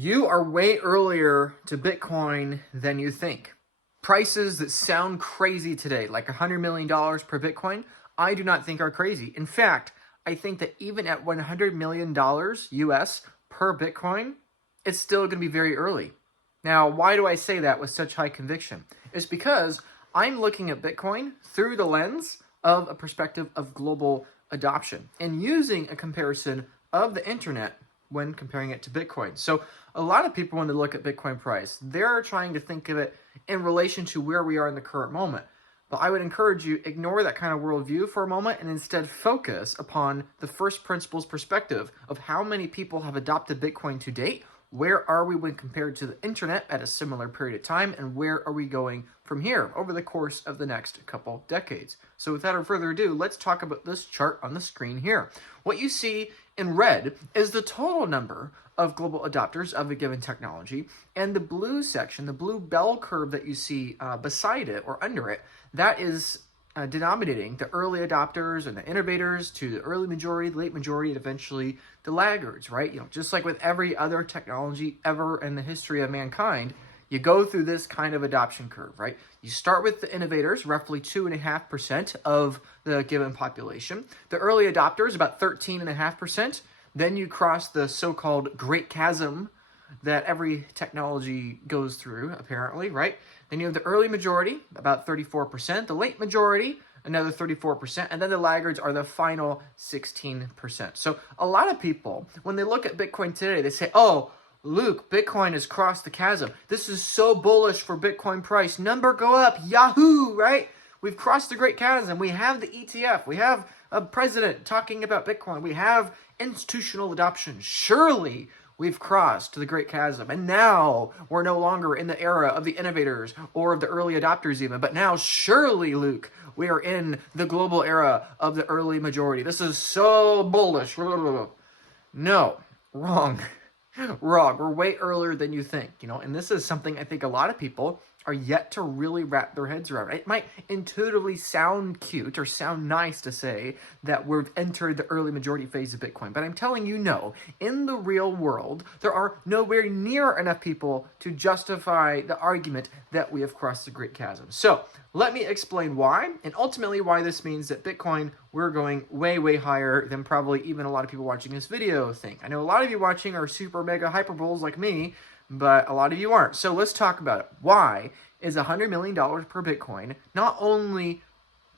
You are way earlier to Bitcoin than you think. Prices that sound crazy today, like $100 million per Bitcoin, I do not think are crazy. In fact, I think that even at $100 million US per Bitcoin, it's still going to be very early. Now, why do I say that with such high conviction? It's because I'm looking at Bitcoin through the lens of a perspective of global adoption and using a comparison of the internet when comparing it to Bitcoin. So a lot of people, when they look at Bitcoin price, they're trying to think of it in relation to where we are in the current moment. But I would encourage you, ignore that kind of worldview for a moment and instead focus upon the first principles perspective of how many people have adopted Bitcoin to date, where are we when compared to the internet at a similar period of time, and where are we going from here over the course of the next couple decades. So without further ado, let's talk about this chart on the screen here. What you see in red is the total number of global adopters of a given technology, and the blue section, the blue bell curve that you see beside it or under it, that is denominating the early adopters and the innovators to the early majority, the late majority, and eventually the laggards, right? Just like with every other technology ever in the history of mankind, you go through this kind of adoption curve, right? You start with the innovators, roughly 2.5% of the given population. The early adopters, about 13.5%. Then you cross the so-called Great Chasm that every technology goes through, apparently, right? Then you have the early majority, about 34%. The late majority, another 34%. And then the laggards are the final 16%. So a lot of people, when they look at Bitcoin today, they say, oh, Luke, Bitcoin has crossed the chasm. This is so bullish for Bitcoin price. Number go up. Yahoo, right? We've crossed the Great Chasm. We have the ETF. We have a president talking about Bitcoin. We have institutional adoption. Surely we've crossed the Great Chasm. And now we're no longer in the era of the innovators or of the early adopters even. But now, surely, Luke, we are in the global era of the early majority. This is so bullish. No, wrong. Wrong. We're way earlier than you think, and this is something I think a lot of people are yet to really wrap their heads around. It might intuitively sound cute or sound nice to say that we've entered the early majority phase of Bitcoin, but I'm telling you, no. In the real world, there are nowhere near enough people to justify the argument that we have crossed the Great Chasm. So let me explain why, and ultimately why this means that Bitcoin, we're going way, way higher than probably even a lot of people watching this video think. I know a lot of you watching are super mega hyperboles like me, but a lot of you aren't. So let's talk about it. Why is $100 million per Bitcoin not only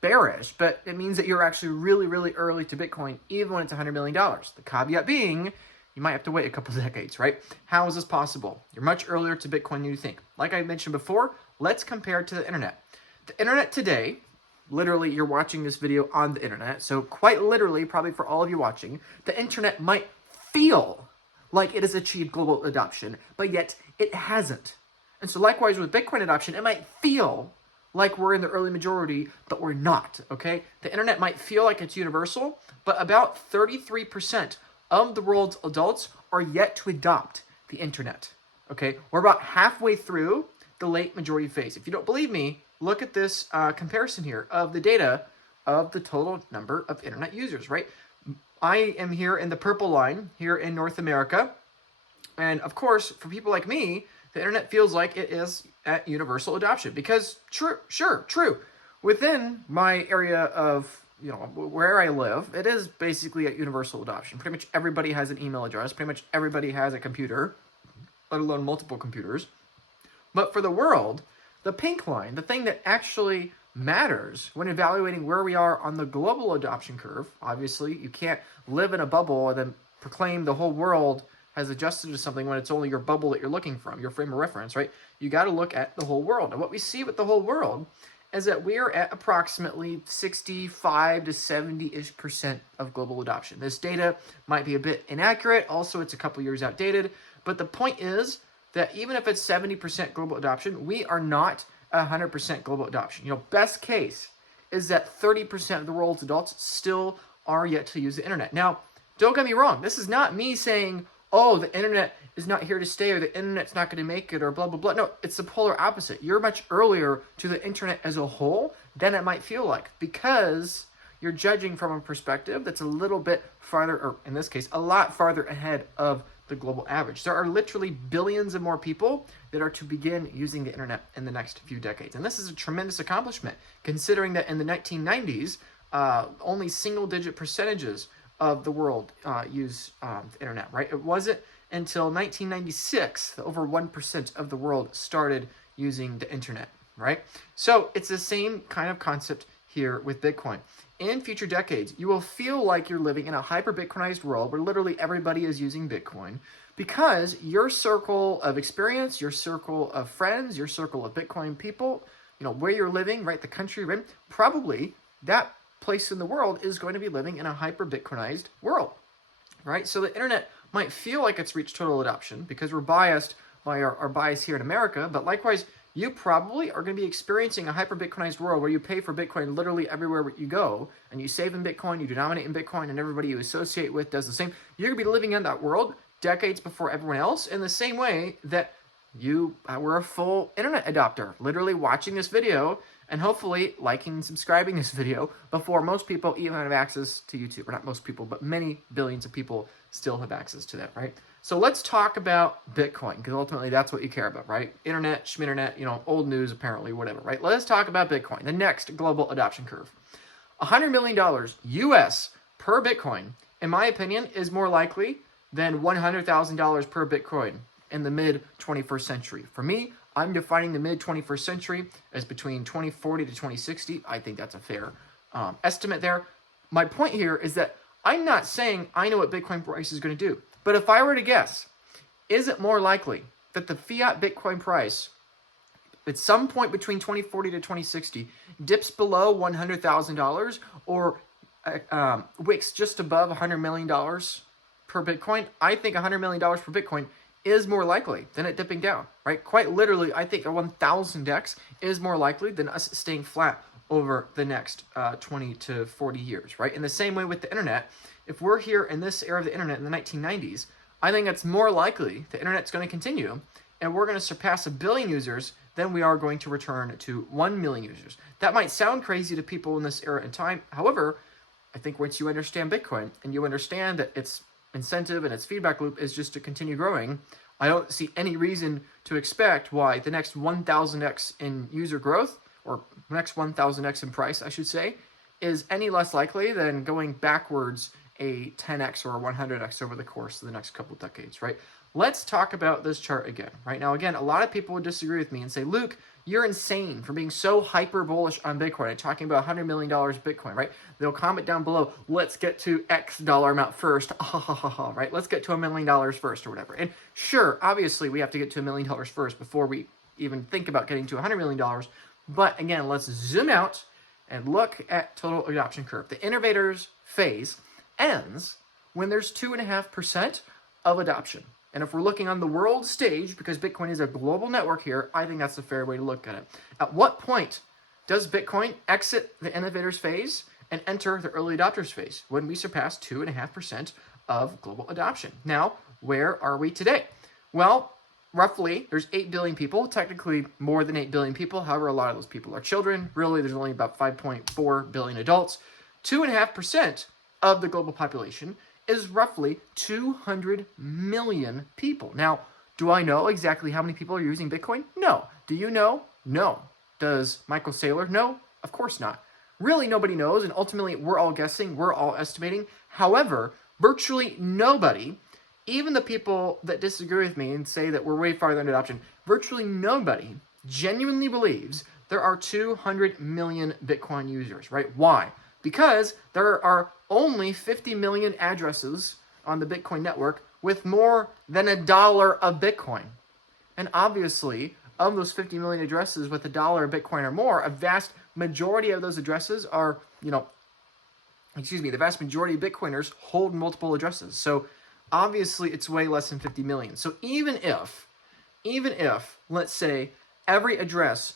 bearish, but it means that you're actually really, really early to Bitcoin, even when it's $100 million. The caveat being, you might have to wait a couple decades, right? How is this possible? You're much earlier to Bitcoin than you think. Like I mentioned before, let's compare it to the internet. The internet today, literally you're watching this video on the internet, so quite literally, probably for all of you watching, the internet might feel like it has achieved global adoption, but yet it hasn't. And so likewise with Bitcoin adoption, it might feel like we're in the early majority, but we're not, okay? The internet might feel like it's universal, but about 33% of the world's adults are yet to adopt the internet, okay? We're about halfway through the late majority phase. If you don't believe me, look at this comparison here of the data of the total number of internet users, right? I am here in the purple line here in North America. And of course, for people like me, the internet feels like it is at universal adoption because true. Within my area of, where I live, it is basically at universal adoption. Pretty much everybody has an email address. Pretty much everybody has a computer, let alone multiple computers. But for the world, the pink line, the thing that actually matters when evaluating where we are on the global adoption curve. Obviously, you can't live in a bubble and then proclaim the whole world has adjusted to something when it's only your bubble that you're looking from, your frame of reference, right? You got to look at the whole world. And what we see with the whole world is that we are at approximately 65 to 70-ish% of global adoption. This data might be a bit inaccurate. Also, it's a couple years outdated. But the point is that even if it's 70% global adoption, we are not 100% global adoption. Best case is that 30% of the world's adults still are yet to use the internet. Now, don't get me wrong. This is not me saying, oh, the internet is not here to stay or the internet's not going to make it or blah, blah, blah. No, it's the polar opposite. You're much earlier to the internet as a whole than it might feel like because you're judging from a perspective that's a little bit farther, or in this case, a lot farther ahead of the global average. There are literally billions of more people that are to begin using the internet in the next few decades. And this is a tremendous accomplishment, considering that in the 1990s, only single-digit percentages of the world use the internet, right? It wasn't until 1996 that over 1% of the world started using the internet, right? So it's the same kind of concept here with Bitcoin. In future decades, you will feel like you're living in a hyper-Bitcoinized world where literally everybody is using Bitcoin because your circle of experience, your circle of friends, your circle of Bitcoin people, where you're living, right, the country you're in, probably that place in the world is going to be living in a hyper-Bitcoinized world, right? So the internet might feel like it's reached total adoption because we're biased by our bias here in America, but likewise, you probably are going to be experiencing a hyper-Bitcoinized world where you pay for Bitcoin literally everywhere you go, and you save in Bitcoin, you denominate in Bitcoin, and everybody you associate with does the same. You're going to be living in that world decades before everyone else in the same way that you were a full internet adopter, literally watching this video and hopefully liking and subscribing this video before most people even have access to YouTube. Or not most people, but many billions of people still have access to that, right? So let's talk about Bitcoin, because ultimately that's what you care about, right? Internet, schminternet, old news apparently, whatever, right? Let's talk about Bitcoin, the next global adoption curve. $100 million US per Bitcoin, in my opinion, is more likely than $100,000 per Bitcoin in the mid-21st century. For me, I'm defining the mid-21st century as between 2040 to 2060. I think that's a fair estimate there. My point here is that I'm not saying I know what Bitcoin price is going to do. But if I were to guess, is it more likely that the fiat Bitcoin price at some point between 2040 to 2060 dips below $100,000 or wicks just above $100 million per Bitcoin? I think $100 million per Bitcoin is more likely than it dipping down, right? Quite literally, I think a 1,000x is more likely than us staying flat over the next 20 to 40 years, right? In the same way with the internet, if we're here in this era of the internet in the 1990s, I think it's more likely the internet's going to continue and we're going to surpass 1 billion users than we are going to return to 1 million users. That might sound crazy to people in this era and time. However, I think once you understand Bitcoin and you understand that its incentive and its feedback loop is just to continue growing, I don't see any reason to expect why the next 1,000x in user growth, or next 1,000x in price, I should say, is any less likely than going backwards a 10x or a 100x over the course of the next couple of decades, right? Let's talk about this chart again, right? Now, again, a lot of people would disagree with me and say, Luke, you're insane for being so hyper bullish on Bitcoin and talking about $100 million Bitcoin, right? They'll comment down below, let's get to X dollar amount first, right? Let's get to $1 million first or whatever. And sure, obviously, we have to get to $1 million first before we even think about getting to $100 million. But again, let's zoom out and look at total adoption curve. The innovators phase ends when there's 2.5% of adoption. And if we're looking on the world stage, because Bitcoin is a global network here, I think that's a fair way to look at it. At what point does Bitcoin exit the innovators phase and enter the early adopters phase? When we surpass 2.5% of global adoption. Now, where are we today? Well, roughly, there's 8 billion people, technically more than 8 billion people. However, a lot of those people are children. Really, there's only about 5.4 billion adults. 2.5% of the global population is roughly 200 million people. Now, do I know exactly how many people are using Bitcoin? No. Do you know? No. Does Michael Saylor know? Of course not. Really, nobody knows, and ultimately, we're all guessing, we're all estimating. However, virtually nobody, even the people that disagree with me and say that we're way farther in adoption, virtually nobody genuinely believes there are 200 million Bitcoin users, right? Why? Because there are only 50 million addresses on the Bitcoin network with more than $1 of Bitcoin. And obviously, of those 50 million addresses with $1 of Bitcoin or more, a vast majority of those addresses are, the vast majority of Bitcoiners hold multiple addresses. So obviously, it's way less than 50 million. So even if, let's say, every address,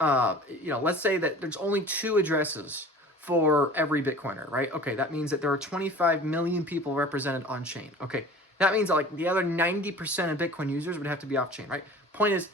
let's say that there's only 2 addresses for every Bitcoiner, right? Okay, that means that there are 25 million people represented on chain. Okay, that means that like the other 90% of Bitcoin users would have to be off chain, right? Point is,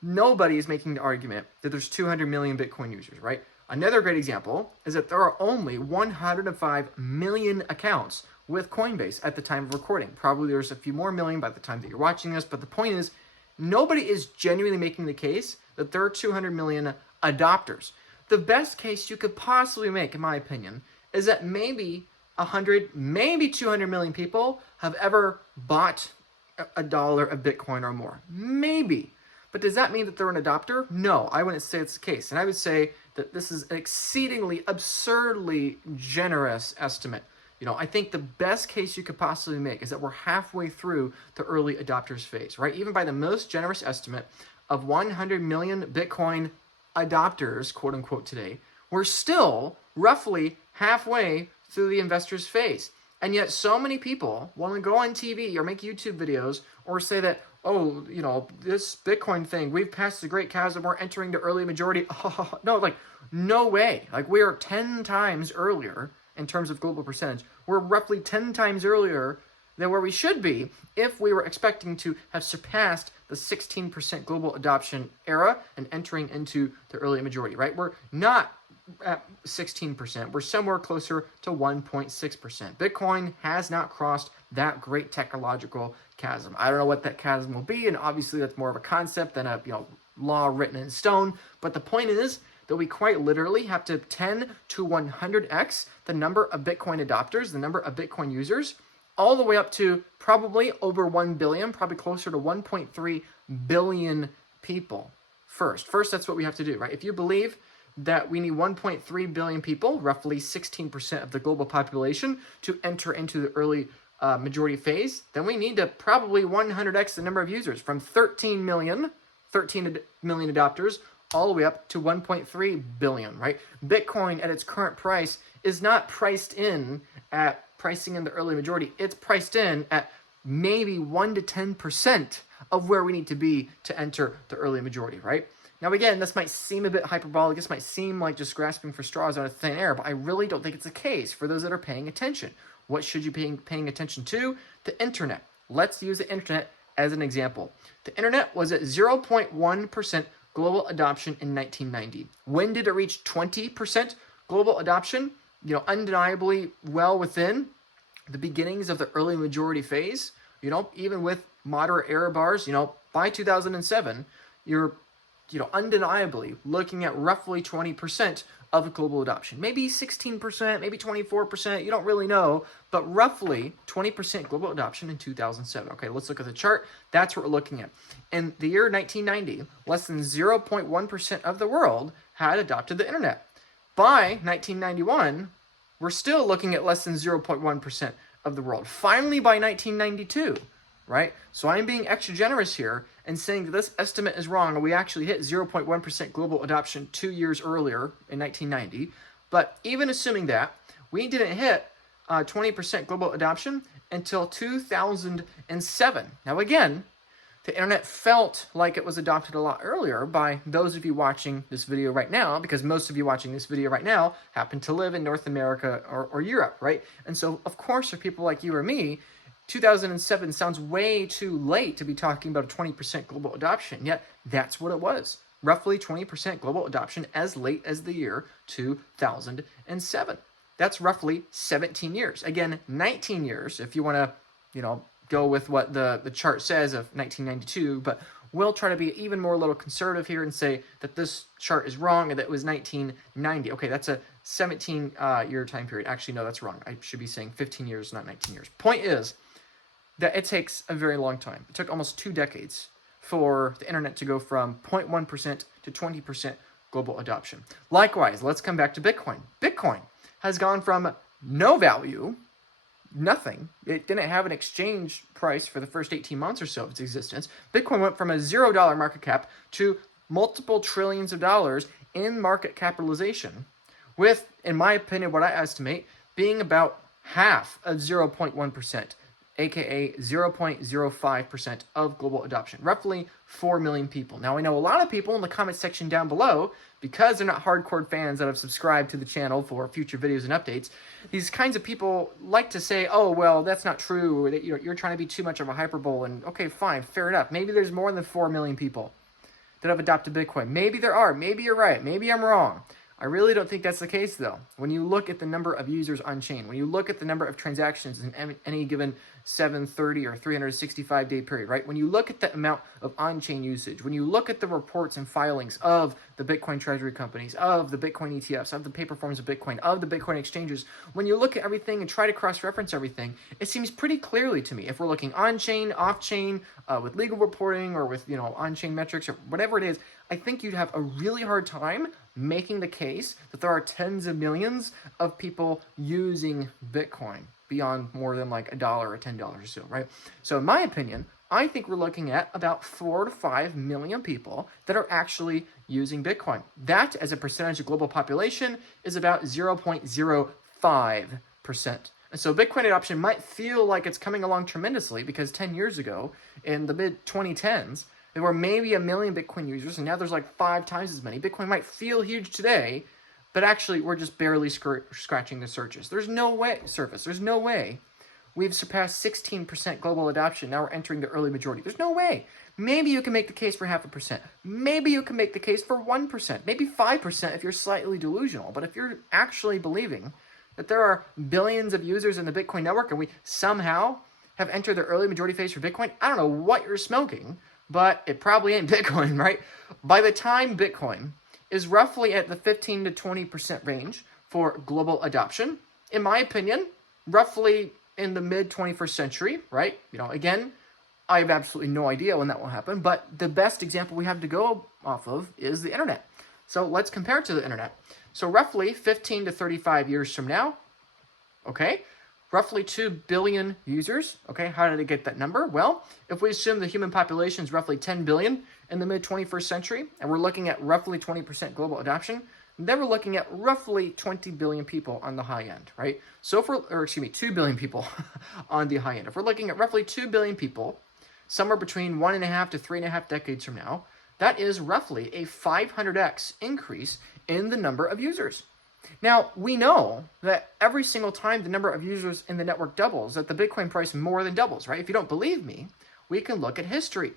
nobody is making the argument that there's 200 million Bitcoin users, right? Another great example is that there are only 105 million accounts with Coinbase at the time of recording. Probably there's a few more million by the time that you're watching this, but the point is, nobody is genuinely making the case that there are 200 million adopters. The best case you could possibly make, in my opinion, is that maybe 100, maybe 200 million people have ever bought $1 of Bitcoin or more. Maybe. But does that mean that they're an adopter? No, I wouldn't say it's the case. And I would say that this is an exceedingly, absurdly generous estimate. I think the best case you could possibly make is that we're halfway through the early adopters phase, right? Even by the most generous estimate of 100 million Bitcoin adopters, quote unquote, today, we're still roughly halfway through the investors phase. And yet so many people want to go on TV or make YouTube videos or say that, oh, this Bitcoin thing, we've passed the great chasm, we're entering the early majority. No, no way. We are 10 times earlier in terms of global percentage. We're roughly 10 times earlier than where we should be if we were expecting to have surpassed the 16% global adoption era and entering into the early majority, right? We're not at 16%. We're somewhere closer to 1.6%. Bitcoin has not crossed that great technological chasm. I don't know what that chasm will be, and obviously that's more of a concept than a law written in stone. But the point is that we quite literally have to 10 to 100x the number of Bitcoin adopters, the number of Bitcoin users, all the way up to probably over 1 billion, probably closer to 1.3 billion people first. First, that's what we have to do, right? If you believe that we need 1.3 billion people, roughly 16% of the global population, to enter into the early majority phase, then we need to probably 100x the number of users from 13 million adopters all the way up to 1.3 billion, right? Bitcoin at its current price is not priced in at pricing in the early majority. It's priced in at maybe 1 to 10% of where we need to be to enter the early majority, right? Now, again, this might seem a bit hyperbolic. This might seem like just grasping for straws out of thin air, but I really don't think it's the case for those that are paying attention. What should you be paying attention to? The internet. Let's use the internet as an example. The internet was at 0.1% global adoption in 1990. When did it reach 20% global adoption? Undeniably well within the beginnings of the early majority phase. Even with moderate error bars, by 2007, you're undeniably looking at roughly 20% of global adoption. Maybe 16%, maybe 24%, you don't really know, but roughly 20% global adoption in 2007. Okay, let's look at the chart. That's what we're looking at. In the year 1990, less than 0.1% of the world had adopted the internet. By 1991, we're still looking at less than 0.1% of the world. Finally, by 1992, right? So I'm being extra generous here and saying that this estimate is wrong, and we actually hit 0.1% global adoption 2 years earlier in 1990. But even assuming that, we didn't hit 20% global adoption until 2007. Now again, the internet felt like it was adopted a lot earlier by those of you watching this video right now, because most of you watching this video right now happen to live in North America or Europe, right? And so, of course, for people like you or me, 2007 sounds way too late to be talking about a 20% global adoption, yet that's what it was. Roughly 20% global adoption as late as the year 2007. That's roughly 17 years. Again, 19 years if you want to, go with what the chart says of 1992, but we'll try to be even more a little conservative here and say that this chart is wrong and that it was 1990. Okay, that's a 17-year time period. Actually, no, that's wrong. I should be saying 15 years, not 19 years. Point is that it takes a very long time. It took almost 2 decades for the internet to go from 0.1% to 20% global adoption. Likewise, let's come back to Bitcoin. Bitcoin has gone from no value, nothing. It didn't have an exchange price for the first 18 months or so of its existence. Bitcoin went from a $0 market cap to multiple trillions of dollars in market capitalization, with, in my opinion, what I estimate being about half of 0.1%, aka 0.05% of global adoption, roughly 4 million people. Now, I know a lot of people in the comment section down below, because they're not hardcore fans that have subscribed to the channel for future videos and updates, these kinds of people like to say, oh, well, that's not true, or that you're trying to be too much of a hyperbole, and okay, fine, fair enough. Maybe there's more than 4 million people that have adopted Bitcoin. Maybe there are. Maybe you're right. Maybe I'm wrong. I really don't think that's the case, though. When you look at the number of users on chain, when you look at the number of transactions in any given 730 or 365-day period, right? When you look at the amount of on-chain usage, when you look at the reports and filings of the Bitcoin treasury companies, of the Bitcoin ETFs, of the paper forms of Bitcoin, of the Bitcoin exchanges, when you look at everything and try to cross-reference everything, it seems pretty clearly to me, if we're looking on-chain, off-chain, with legal reporting or with, on-chain metrics or whatever it is, I think you'd have a really hard time making the case that there are tens of millions of people using Bitcoin beyond more than like $1 or $10 or so, right? So in my opinion, I think we're looking at about 4 to 5 million people that are actually using Bitcoin. That, as a percentage of global population, is about 0.05%. And so Bitcoin adoption might feel like it's coming along tremendously because 10 years ago, in the mid-2010s, there were maybe 1 million Bitcoin users, and now there's like 5 times as many. Bitcoin might feel huge today, but actually we're just barely scratching the surface. There's no way we've surpassed 16% global adoption. Now we're entering the early majority. There's no way. Maybe you can make the case for 0.5%. Maybe you can make the case for 1%. Maybe 5% if you're slightly delusional. But if you're actually believing that there are billions of users in the Bitcoin network and we somehow have entered the early majority phase for Bitcoin, I don't know what you're smoking, but it probably ain't Bitcoin, right? By the time Bitcoin is roughly at the 15 to 20% range for global adoption, in my opinion, roughly in the mid-21st century, right? Again, I have absolutely no idea when that will happen, but the best example we have to go off of is the internet. So let's compare it to the internet. So roughly 15 to 35 years from now, okay, roughly 2 billion users. Okay, how did it get that number? Well, if we assume the human population is roughly 10 billion in the mid-21st century, and we're looking at roughly 20% global adoption, then we're looking at roughly 20 billion people on the high end, right? So if we're, 2 billion people on the high end. If we're looking at roughly 2 billion people, somewhere between 1.5 to 3.5 decades from now, that is roughly a 500x increase in the number of users. Now, we know that every single time the number of users in the network doubles, that the Bitcoin price more than doubles, right? If you don't believe me, we can look at history.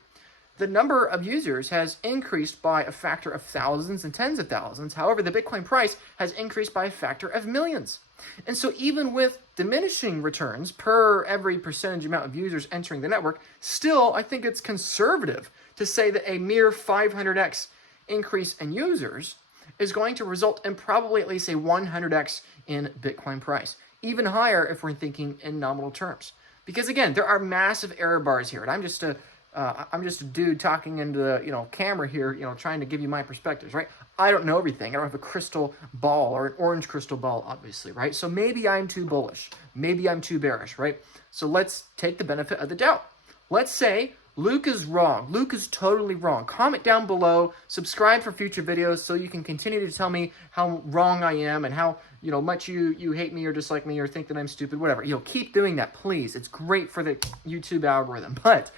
The number of users has increased by a factor of thousands and tens of thousands. However, the Bitcoin price has increased by a factor of millions. And so even with diminishing returns per every percentage amount of users entering the network, still, I think it's conservative to say that a mere 500x increase in users is going to result in probably at least a 100x in Bitcoin price. Even higher if we're thinking in nominal terms. Because again, there are massive error bars here, and I'm just a dude talking into the camera here, trying to give you my perspectives, right? I don't know everything. I don't have a crystal ball or an orange crystal ball, obviously, right? So maybe I'm too bullish. Maybe I'm too bearish, right? So let's take the benefit of the doubt. Let's say Luke is wrong. Luke is totally wrong. Comment down below. Subscribe for future videos so you can continue to tell me how wrong I am and how much you hate me or dislike me or think that I'm stupid, whatever. Keep doing that, please. It's great for the YouTube algorithm. But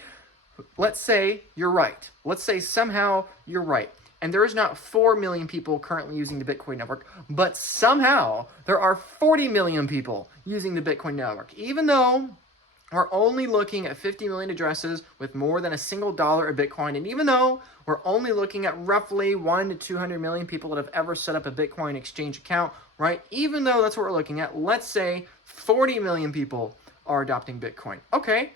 let's say you're right. Let's say somehow you're right. And there is not 4 million people currently using the Bitcoin network, but somehow there are 40 million people using the Bitcoin network. Even though we're only looking at 50 million addresses with more than a single dollar of Bitcoin, and even though we're only looking at roughly 1 to 200 million people that have ever set up a Bitcoin exchange account, right? Even though that's what we're looking at, let's say 40 million people are adopting Bitcoin. Okay,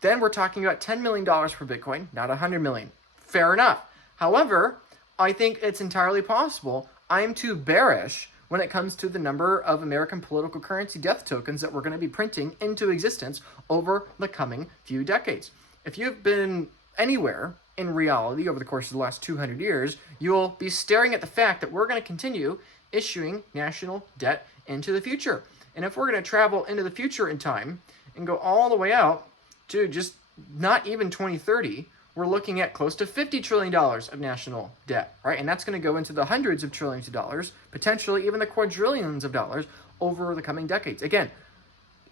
then we're talking about $10 million per Bitcoin, not 100 million. Fair enough. However, I think it's entirely possible I'm too bearish when it comes to the number of American political currency death tokens that we're going to be printing into existence over the coming few decades. If you've been anywhere in reality over the course of the last 200 years, you'll be staring at the fact that we're going to continue issuing national debt into the future. And if we're going to travel into the future in time and go all the way out to just not even 2030, we're looking at close to $50 trillion of national debt, right? And that's going to go into the hundreds of trillions of dollars, potentially even the quadrillions of dollars over the coming decades. Again,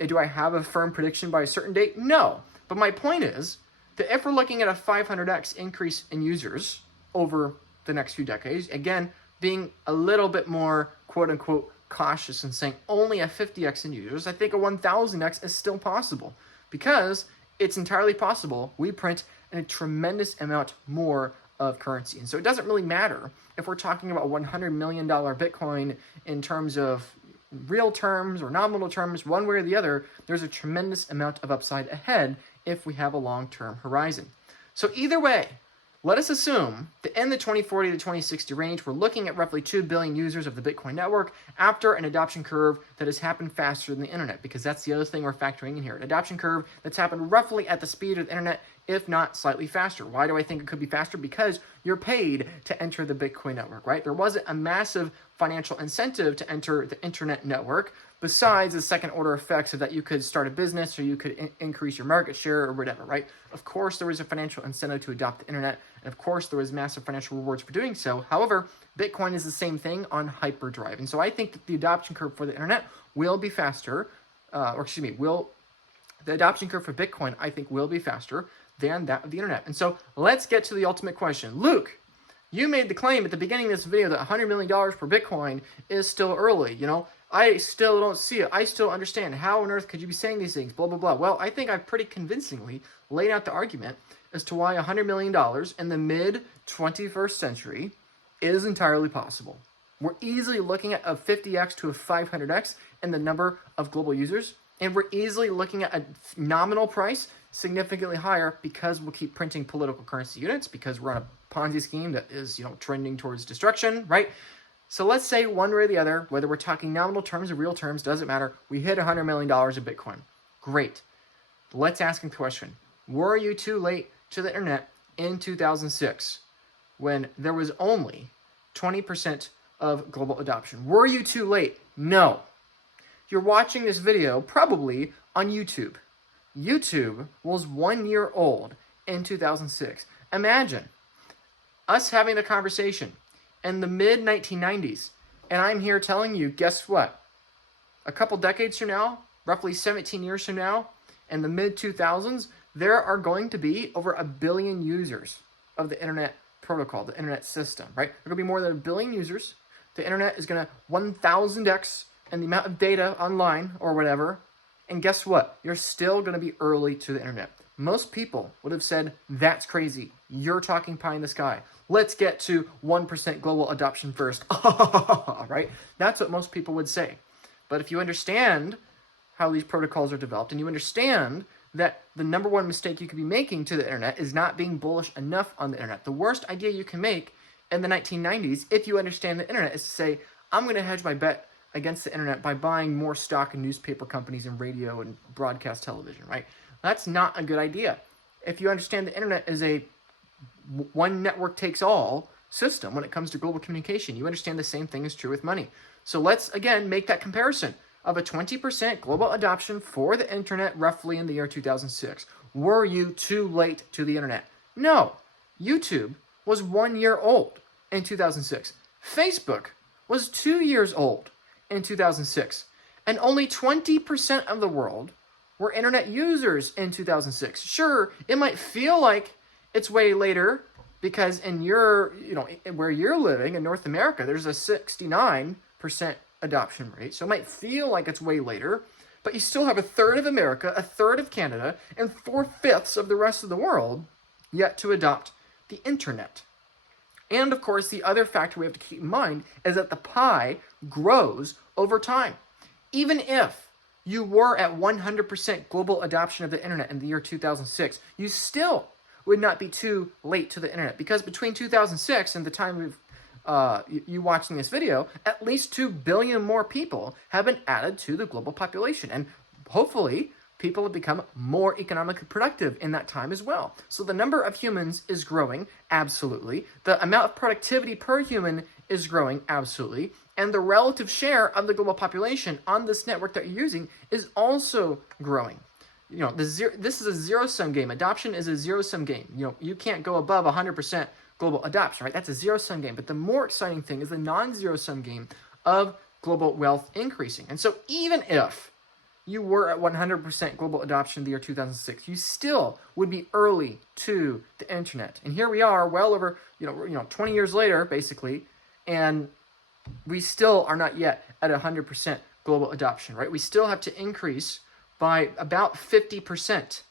do I have a firm prediction by a certain date? No. But my point is that if we're looking at a 500x increase in users over the next few decades, again, being a little bit more quote-unquote cautious and saying only a 50x in users, I think a 1000x is still possible because it's entirely possible we print a tremendous amount more of currency. And so it doesn't really matter if we're talking about $100 million Bitcoin in terms of real terms or nominal terms, one way or the other, there's a tremendous amount of upside ahead if we have a long-term horizon. So either way, let us assume that in the 2040 to 2060 range, we're looking at roughly 2 billion users of the Bitcoin network after an adoption curve that has happened faster than the internet, because that's the other thing we're factoring in here. An adoption curve that's happened roughly at the speed of the internet, if not slightly faster. Why do I think it could be faster? Because you're paid to enter the Bitcoin network, right? There wasn't a massive financial incentive to enter the internet network, besides the second order effects of that you could start a business or you could increase your market share or whatever, right? Of course, there was a financial incentive to adopt the internet, and of course, there was massive financial rewards for doing so. However, Bitcoin is the same thing on hyperdrive. And so I think that the adoption curve for the internet will be faster, the adoption curve for Bitcoin, I think, will be faster than that of the internet. And so let's get to the ultimate question. Luke, you made the claim at the beginning of this video that $100 million per Bitcoin is still early. I still don't see it. I still understand. How on earth could you be saying these things? Blah, blah, blah. Well, I think I've pretty convincingly laid out the argument as to why $100 million in the mid-21st century is entirely possible. We're easily looking at a 50x to a 500x in the number of global users, and we're easily looking at a nominal price significantly higher because we'll keep printing political currency units, because we're on a Ponzi scheme that is, trending towards destruction, right? So let's say one way or the other, whether we're talking nominal terms or real terms, doesn't matter. We hit $100 million of Bitcoin. Great. Let's ask the question. Were you too late to the internet in 2006 when there was only 20% of global adoption? Were you too late? No. You're watching this video probably on YouTube. YouTube was 1 year old in 2006. Imagine us having a conversation in the mid-1990s, and I'm here telling you, guess what? A couple decades from now, roughly 17 years from now, in the mid-2000s, there are going to be over 1 billion users of the internet protocol, the internet system, right? There are going to be more than 1 billion users. The internet is going to 1,000x in the amount of data online or whatever. And guess what? You're still going to be early to the internet. Most people would have said, that's crazy. You're talking pie in the sky. Let's get to 1% global adoption first. Right? That's what most people would say. But if you understand how these protocols are developed, and you understand that the number one mistake you could be making to the internet is not being bullish enough on the internet. The worst idea you can make in the 1990s, if you understand the internet, is to say, I'm going to hedge my bet against the internet by buying more stock in newspaper companies and radio and broadcast television, right? That's not a good idea. If you understand the internet is a one network takes all system when it comes to global communication, you understand the same thing is true with money. So let's, again, make that comparison of a 20% global adoption for the internet roughly in the year 2006. Were you too late to the internet? No. YouTube was 1 year old in 2006. Facebook was 2 years old in 2006. And only 20% of the world were internet users in 2006. Sure, it might feel like it's way later because in your, where you're living in North America, there's a 69% adoption rate. So it might feel like it's way later, but you still have a third of America, a third of Canada, and 4/5 of the rest of the world yet to adopt the internet. And of course, the other factor we have to keep in mind is that the pie grows over time. Even if you were at 100% global adoption of the internet in the year 2006, you still would not be too late to the internet, because between 2006 and the time we've you watching this video, at least 2 billion more people have been added to the global population. And hopefully, people have become more economically productive in that time as well. So the number of humans is growing, absolutely. The amount of productivity per human is growing, absolutely. And the relative share of the global population on this network that you're using is also growing. This is a zero-sum game. Adoption is a zero-sum game. You can't go above 100% global adoption, right? That's a zero-sum game. But the more exciting thing is the non-zero-sum game of global wealth increasing. And so even if you were at 100% global adoption in the year 2006, you still would be early to the internet. And here we are, well over 20 years later, basically, and we still are not yet at 100% global adoption, right? We still have to increase by about 50%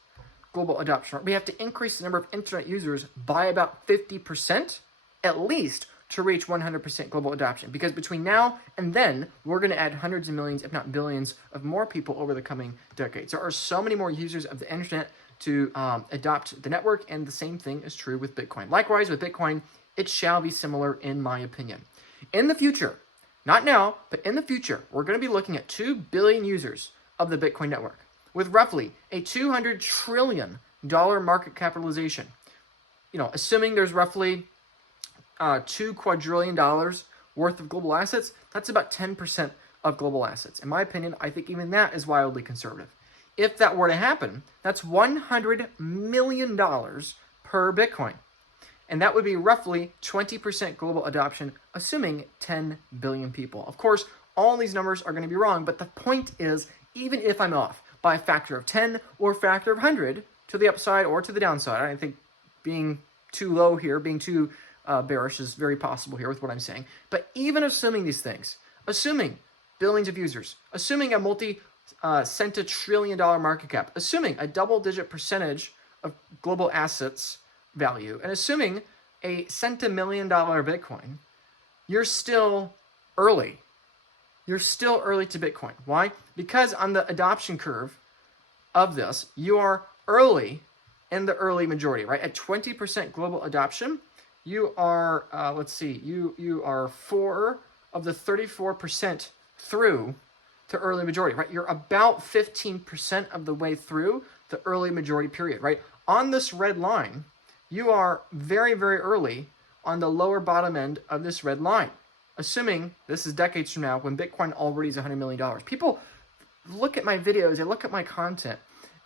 global adoption. We have to increase the number of internet users by about 50% at least to reach 100% global adoption. Because between now and then, we're going to add hundreds of millions, if not billions, of more people over the coming decades. There are so many more users of the internet to adopt the network, and the same thing is true with Bitcoin. Likewise, with Bitcoin, it shall be similar in my opinion. In the future, not now, but in the future, we're going to be looking at 2 billion users of the Bitcoin network with roughly a $200 trillion market capitalization. Assuming there's roughly $2 quadrillion worth of global assets, that's about 10% of global assets. In my opinion, I think even that is wildly conservative. If that were to happen, that's $100 million per Bitcoin. And that would be roughly 20% global adoption, assuming 10 billion people. Of course, all these numbers are going to be wrong, but the point is, even if I'm off by a factor of 10 or a factor of 100 to the upside or to the downside, I think being too low here, being too bearish is very possible here with what I'm saying. But even assuming these things, assuming billions of users, assuming a multi-centitrillion-dollar market cap, assuming a double-digit percentage of global assets value, and assuming a centimillion-dollar Bitcoin, you're still early. You're still early to Bitcoin. Why? Because on the adoption curve of this, you are early in the early majority, right? At 20% global adoption, you are, you are 4 of the 34% through to early majority, right? You're about 15% of the way through the early majority period, right? On this red line, you are very, very early on the lower bottom end of this red line, assuming this is decades from now when Bitcoin already is $100 million. People look at my videos, they look at my content,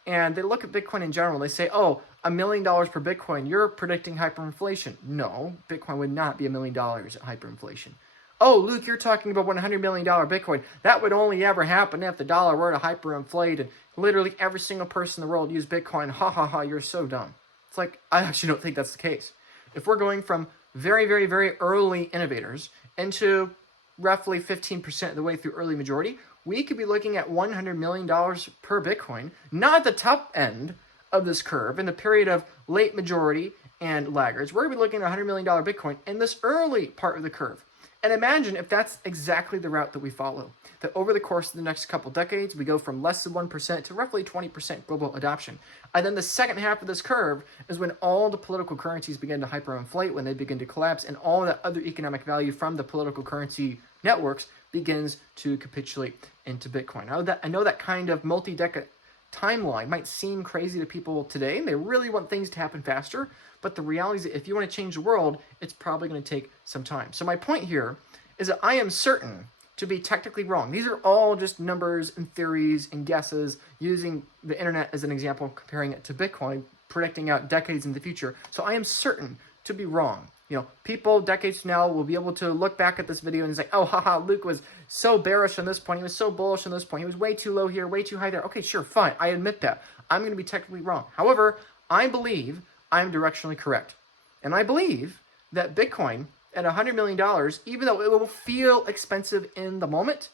and they look at Bitcoin in general. They say, oh, $1 million per Bitcoin, you're predicting hyperinflation. No, Bitcoin would not be $1 million at hyperinflation. Oh, Luke, you're talking about $100 million Bitcoin. That would only ever happen if the dollar were to hyperinflate and literally every single person in the world used Bitcoin. Ha ha ha, you're so dumb. It's like, I actually don't think that's the case. If we're going from very, very, very early innovators into roughly 15% of the way through early majority, we could be looking at $100 million per Bitcoin, not at the top end of this curve in the period of late majority and laggards. We're going to be looking at $100 million Bitcoin in this early part of the curve. And imagine if that's exactly the route that we follow, that over the course of the next couple decades, we go from less than 1% to roughly 20% global adoption. And then the second half of this curve is when all the political currencies begin to hyperinflate, when they begin to collapse, and all that other economic value from the political currency networks begins to capitulate into Bitcoin. I know that kind of multi-decade timeline might seem crazy to people today. They really want things to happen faster, but the reality is that if you want to change the world, it's probably going to take some time. So my point here is that I am certain to be technically wrong. These are all just numbers and theories and guesses using the internet as an example, comparing it to Bitcoin, predicting out decades in the future. So I am certain to be wrong. People decades from now will be able to look back at this video and say, oh, haha, Luke was so bearish on this point. He was so bullish on this point. He was way too low here, way too high there. Okay, sure, fine. I admit that. I'm going to be technically wrong. However, I believe I'm directionally correct. And I believe that Bitcoin at $100 million, even though it will feel expensive in the moment,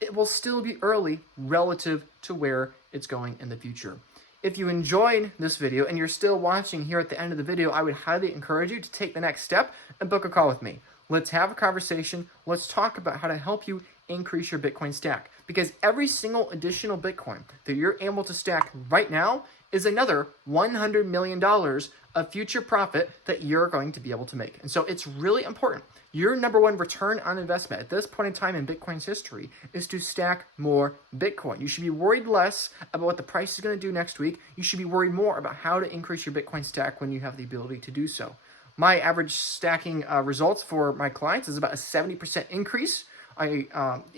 it will still be early relative to where it's going in the future. If you enjoyed this video and you're still watching here at the end of the video, I would highly encourage you to take the next step and book a call with me. Let's have a conversation. Let's talk about how to help you increase your Bitcoin stack. Because every single additional Bitcoin that you're able to stack right now is another $100 million of future profit that you're going to be able to make. And so it's really important. Your number one return on investment at this point in time in Bitcoin's history is to stack more Bitcoin. You should be worried less about what the price is going to do next week. You should be worried more about how to increase your Bitcoin stack when you have the ability to do so. My average stacking results for my clients is about a 70% increase. I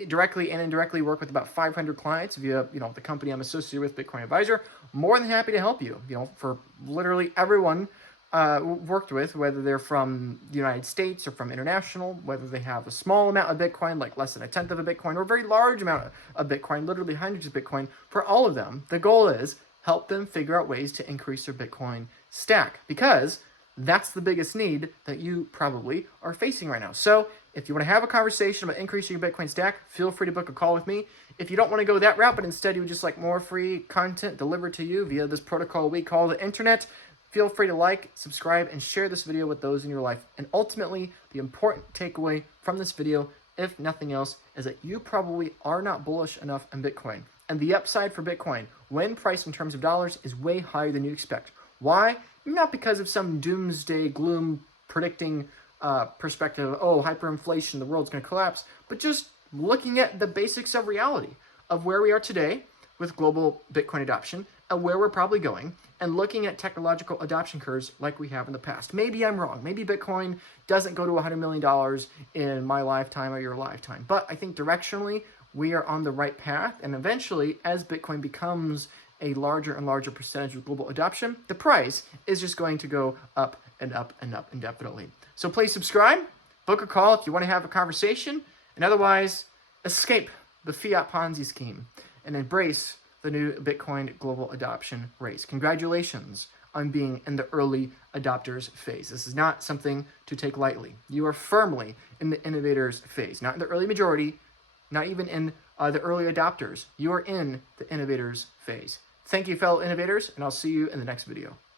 directly and indirectly work with about 500 clients via, the company I'm associated with, Bitcoin Advisor. More than happy to help you, for literally everyone worked with, whether they're from the United States or from international, whether they have a small amount of Bitcoin, like less than a tenth of a Bitcoin, or a very large amount of Bitcoin, literally hundreds of Bitcoin. For all of them, the goal is help them figure out ways to increase their Bitcoin stack, because that's the biggest need that you probably are facing right now. So If you want to have a conversation about increasing your Bitcoin stack, feel free to book a call with me. If you don't want to go that route, but instead you would just like more free content delivered to you via this protocol we call the internet, feel free to like, subscribe, and share this video with those in your life. And ultimately, the important takeaway from this video, if nothing else, is that you probably are not bullish enough on Bitcoin. And the upside for Bitcoin, when priced in terms of dollars, is way higher than you expect. Why? Not because of some doomsday gloom predicting perspective, oh, hyperinflation, the world's going to collapse, but just looking at the basics of reality of where we are today with global Bitcoin adoption and where we're probably going, and looking at technological adoption curves like we have in the past. Maybe I'm wrong. Maybe Bitcoin doesn't go to $100 million in my lifetime or your lifetime. But I think directionally, we are on the right path. And eventually, as Bitcoin becomes a larger and larger percentage of global adoption, the price is just going to go up and up and up indefinitely. So please subscribe, book a call if you want to have a conversation, and otherwise escape the fiat Ponzi scheme and embrace the new Bitcoin global adoption race. Congratulations on being in the early adopters phase. This is not something to take lightly. You are firmly in the innovators phase, not in the early majority, not even in the early adopters. You are in the innovators phase. Thank you, fellow innovators, and I'll see you in the next video.